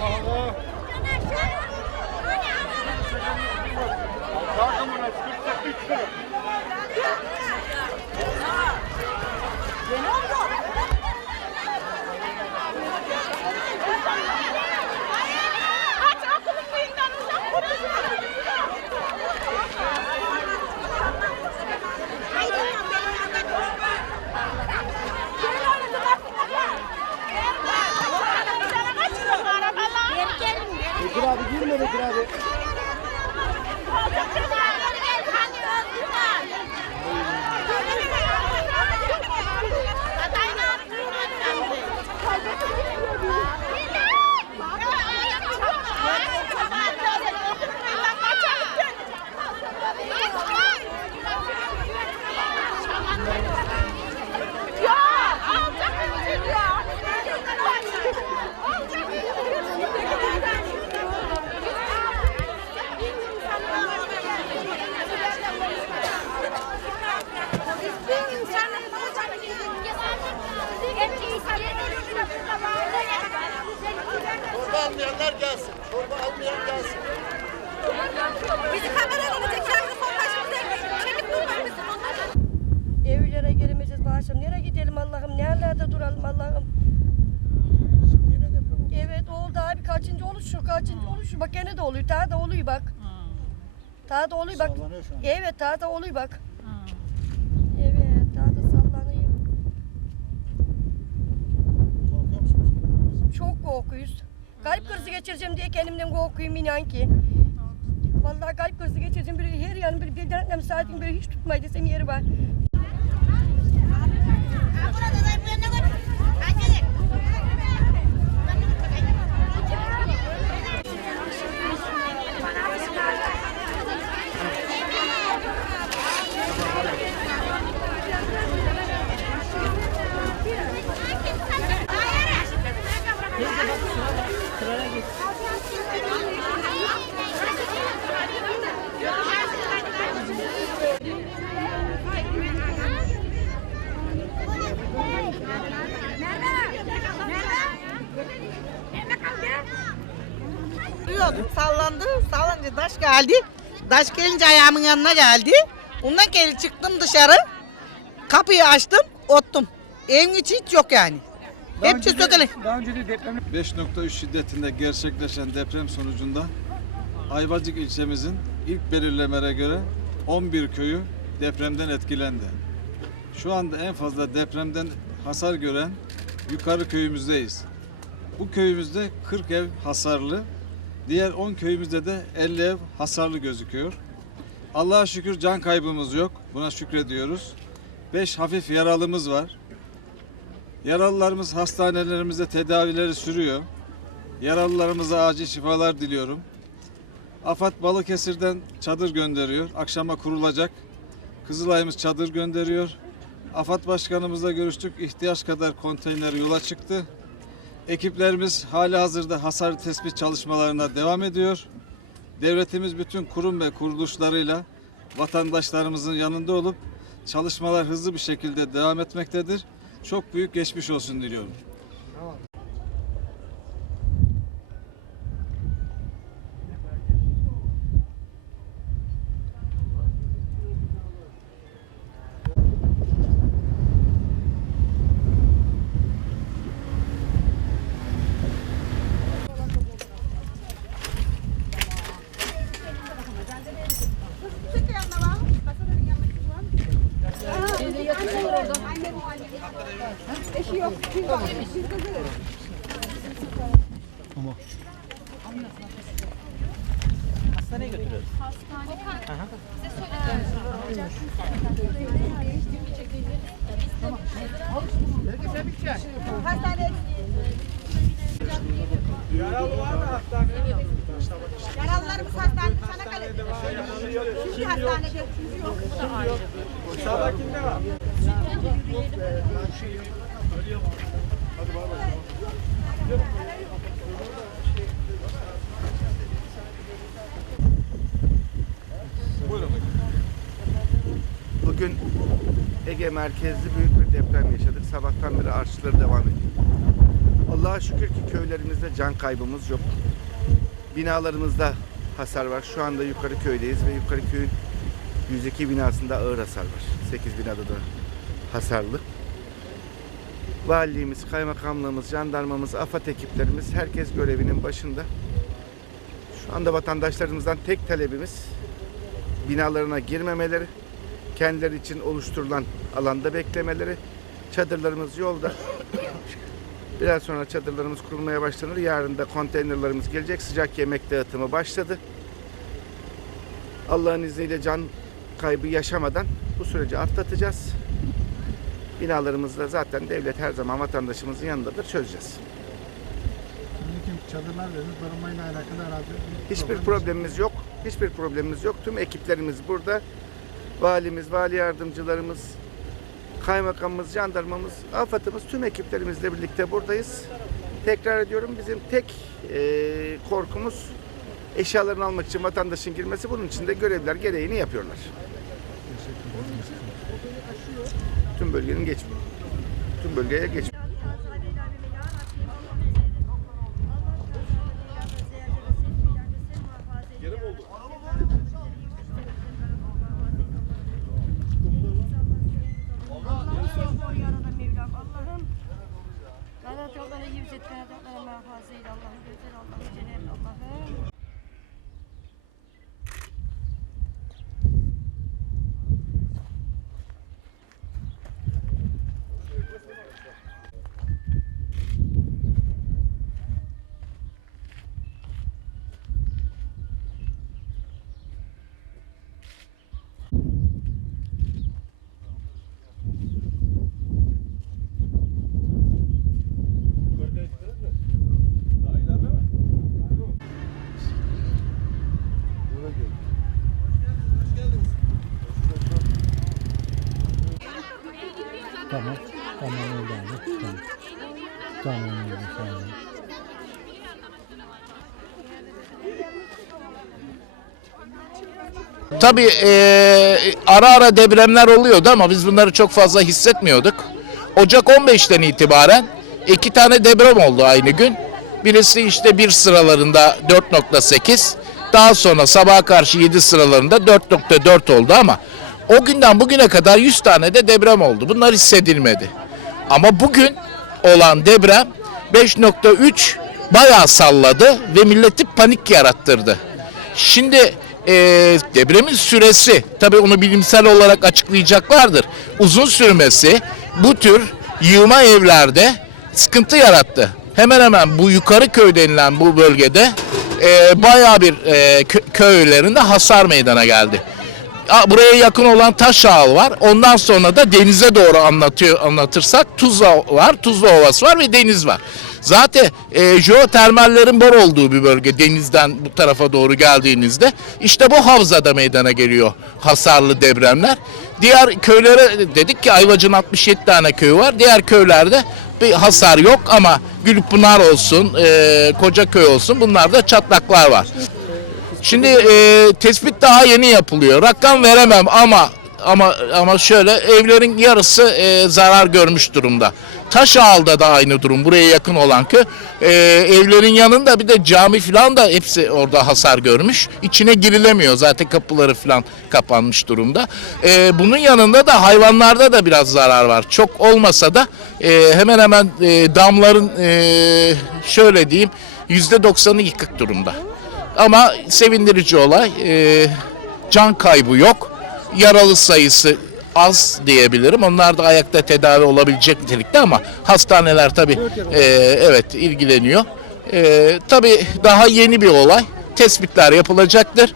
whoa, whoa. Gelsin. Çorba almayan gelsin. Bizi kameralara çekiyoruz. Başımıza çekip durmayın bizi. Evlere giremeyeceğiz bu akşam. Nereye gidelim Allah'ım? Nerelerde duralım Allah'ım? Evet oldu abi. Kaçıncı oluşu? Kaçıncı oluşu? Bak gene de oluyor. Daha da oluyor bak. Daha da oluyor bak. Sallanıyor şu an. Evet daha da oluyor bak. Evet daha da sallanıyor. Korkuyor musunuz? Çok korkuyuz. Kalp krizi geçireceğim diye kendimden korkuyum inan ki. Vallahi kalp krizi geçireceğim. Bir, her yanım bir birden saatin böyle hiç tutmayı desem yeri var. Duyuyordum sallandı. Sallanınca taş geldi. Taş gelince ayağımın yanına geldi. Ondan geri çıktım dışarı. Kapıyı açtım, ottum. Evin içi hiç yok yani. Hepsi sökülü. 5.3 şiddetinde gerçekleşen deprem sonucunda Ayvacık ilçemizin ilk belirlemelere göre 11 köyü depremden etkilendi. Şu anda en fazla depremden hasar gören yukarı köyümüzdeyiz. Bu köyümüzde 40 ev hasarlı, diğer 10 köyümüzde de 50 ev hasarlı gözüküyor. Allah'a şükür can kaybımız yok. Buna şükrediyoruz. 5 hafif yaralımız var. Yaralılarımız hastanelerimizde tedavileri sürüyor. Yaralılarımıza acil şifalar diliyorum. AFAD Balıkesir'den çadır gönderiyor. Akşama kurulacak. Kızılay'ımız çadır gönderiyor. AFAD Başkanımızla görüştük. İhtiyaç kadar konteyner yola çıktı. Ekiplerimiz hali hazırda hasar tespit çalışmalarına devam ediyor. Devletimiz bütün kurum ve kuruluşlarıyla vatandaşlarımızın yanında olup çalışmalar hızlı bir şekilde devam etmektedir. Çok büyük geçmiş olsun diliyorum. Yes. Bugün Ege merkezli büyük bir deprem yaşadık. Sabahtan beri arşları devam ediyor. Allah'a şükür ki köylerimizde can kaybımız yok. Binalarımızda hasar var. Şu anda yukarı köydeyiz ve yukarı köyün 102 binasında ağır hasar var. 8 binada da hasarlı. Valiliğimiz, kaymakamlığımız, jandarmamız, AFAD ekiplerimiz herkes görevinin başında. Şu anda vatandaşlarımızdan tek talebimiz binalarına girmemeleri, kendileri için oluşturulan alanda beklemeleri, çadırlarımız yolda. Biraz sonra çadırlarımız kurulmaya başlanır. Yarın da konteynerlarımız gelecek. Sıcak yemek dağıtımı başladı. Allah'ın izniyle can kaybı yaşamadan bu süreci atlatacağız. Binalarımızda zaten devlet her zaman vatandaşımızın yanındadır. Çözeceğiz. Çadırlar dediniz, barınmayla alakalı herhalde bir Hiçbir problem problemimiz yok. Hiçbir problemimiz yok. Tüm ekiplerimiz burada. Valimiz, vali yardımcılarımız, kaymakamımız, jandarmamız, AFAD'ımız tüm ekiplerimizle birlikte buradayız. Tekrar ediyorum bizim tek eee, korkumuz eşyalarını almak için vatandaşın girmesi. Bunun için de görevliler gereğini yapıyorlar. Tüm bölgenin geç tüm bölgeye geç Bana tövbene muhafaza eyle Allah'ım, güzel Allah'ım, cenab Allah'ım. Tamam. Tamam oldu abi. Tamam. Tamam. Sağ olun. Tabii eee, ara ara depremler oluyordu ama biz bunları çok fazla hissetmiyorduk. Ocak 15'ten itibaren iki tane deprem oldu aynı gün. Birisi işte bir sıralarında 4.8, daha sonra sabaha karşı 7 sıralarında 4.4 oldu ama o günden bugüne kadar 100 tane de deprem oldu. Bunlar hissedilmedi. Ama bugün olan deprem 5.3 bayağı salladı ve milleti panik yarattırdı. Şimdi e, depremin süresi tabii onu bilimsel olarak açıklayacaklardır. Uzun sürmesi bu tür yığma evlerde sıkıntı yarattı. Hemen hemen bu yukarı köy denilen bu bölgede e, bayağı bir e, kö- köylerinde hasar meydana geldi. Buraya yakın olan Taşağıl var. Ondan sonra da denize doğru anlatıyor anlatırsak Tuzla var, Tuzla Ovası var ve deniz var. Zaten e, jeotermallerin bor olduğu bir bölge denizden bu tarafa doğru geldiğinizde işte bu havzada meydana geliyor hasarlı depremler. Diğer köylere dedik ki Ayvacı'nın 67 tane köyü var. Diğer köylerde bir hasar yok ama Gülpınar olsun, e, Kocaköy olsun bunlarda çatlaklar var. Şimdi e, tespit daha yeni yapılıyor. Rakam veremem ama ama ama şöyle evlerin yarısı e, zarar görmüş durumda. Taşağal'da da aynı durum. Buraya yakın olan köy. E, evlerin yanında bir de cami falan da hepsi orada hasar görmüş. İçine girilemiyor. Zaten kapıları falan kapanmış durumda. E, bunun yanında da hayvanlarda da biraz zarar var. Çok olmasa da e, hemen hemen e, damların e, şöyle diyeyim %90'ı yıkık durumda. Ama sevindirici olay e, can kaybı yok. Yaralı sayısı az diyebilirim. Onlar da ayakta tedavi olabilecek nitelikte ama hastaneler tabii e, evet ilgileniyor. E, tabii daha yeni bir olay. Tespitler yapılacaktır.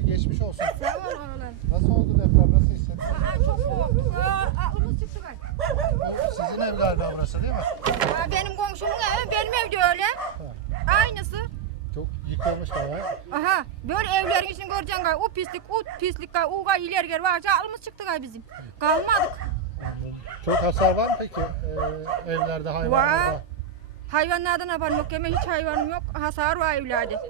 Geçmiş olsun. Sağ ol oğlum. Nasıl oldu deprem? Nasıl hissettin? Aa, çok korktuk. Aa, aklımız çıktı. Bu Sizin ev galiba burası değil mi? Aa, benim komşumun evi, benim ev de öyle. Aynısı. Çok yıkılmış bayağı. Aha, böyle evlerin içini göreceksin gay. O pislik, o pislik gay, o gay ileri geri varca aklımız çıktı gay bizim. Kalmadık. Çok hasar var mı peki ee, evlerde, hayvanlarda? Var. Hayvanlardan haberim yok. Yemek hiç hayvanım yok. Hasar var evlerde.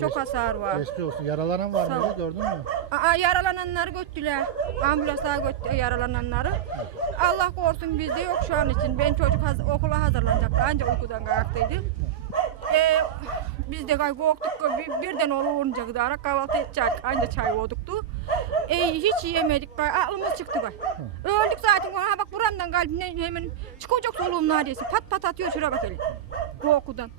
Çok hasar var. Geçmiş olsun. Yaralanan var mıydı gördün mü? Aa, yaralananları götürdüler. Ambulanslar götürdü yaralananları. Allah korusun bizde yok şu an için. Ben çocuk haz- okula hazırlanacaktı. Ancak uykudan kalktıydı. Ee, biz de korktuk. Bir, birden olunca kadar kahvaltı edecek. Anca çay olduktu. Ee, hiç yemedik. Gay. Aklımız çıktı gay. Öldük zaten. Ha bak buramdan kalbimden hemen çıkacak soluğum neredeyse. Pat pat atıyor şuraya bak hele. Korkudan.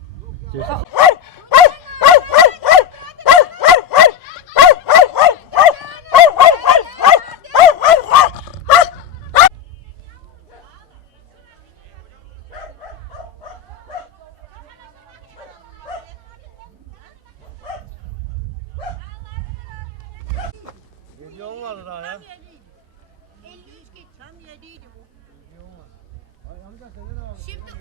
Geçmiş. Şimdi o,